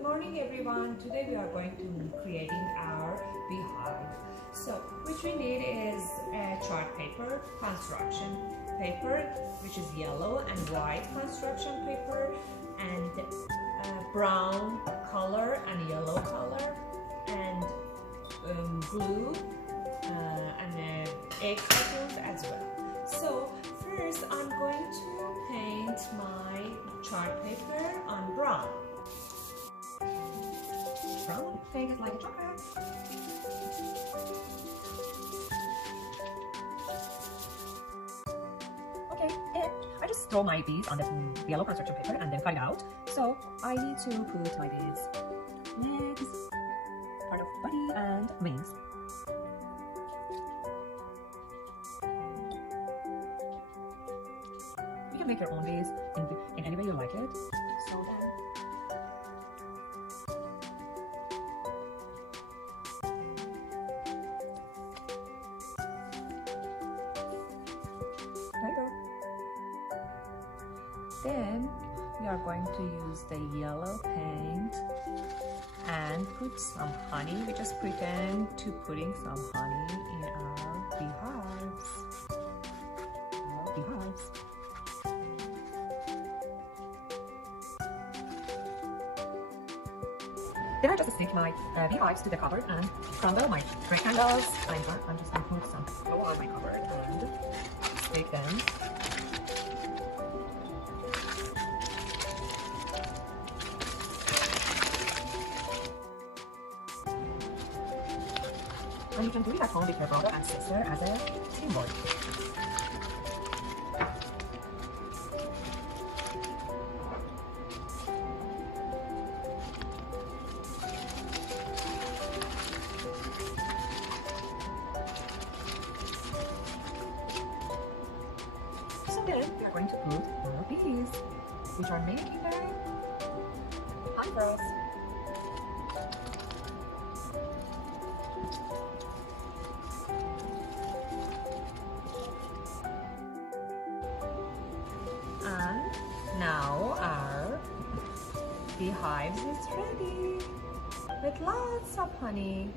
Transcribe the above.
Good morning everyone. Today we are going to be creating our beehive. So which we need is a chart paper, construction paper, which is yellow and white construction paper, and brown color and yellow color, and glue and egg cartons as well. So first I'm going to paint my chart paper on brown. Brown, paint it like a chocolate. Okay, then I just throw my beads on the yellow construction paper and then cut it out. So I need to put my beads, legs, part of body, and wings. You can make your own beads in any way you like it. So then there you go. Then we are going to use the yellow paint and put some honey. We just pretend to putting some honey in our beehives. Then I just stick my beehives to the cupboard and crumble my rectangles. I'm just going to put some glue on my cupboard and stick them. And you can do it at home with your brother and sister as a teamwork. So then we are going to put our bees, which are making the hive for us. And now our beehives is ready with lots of honey.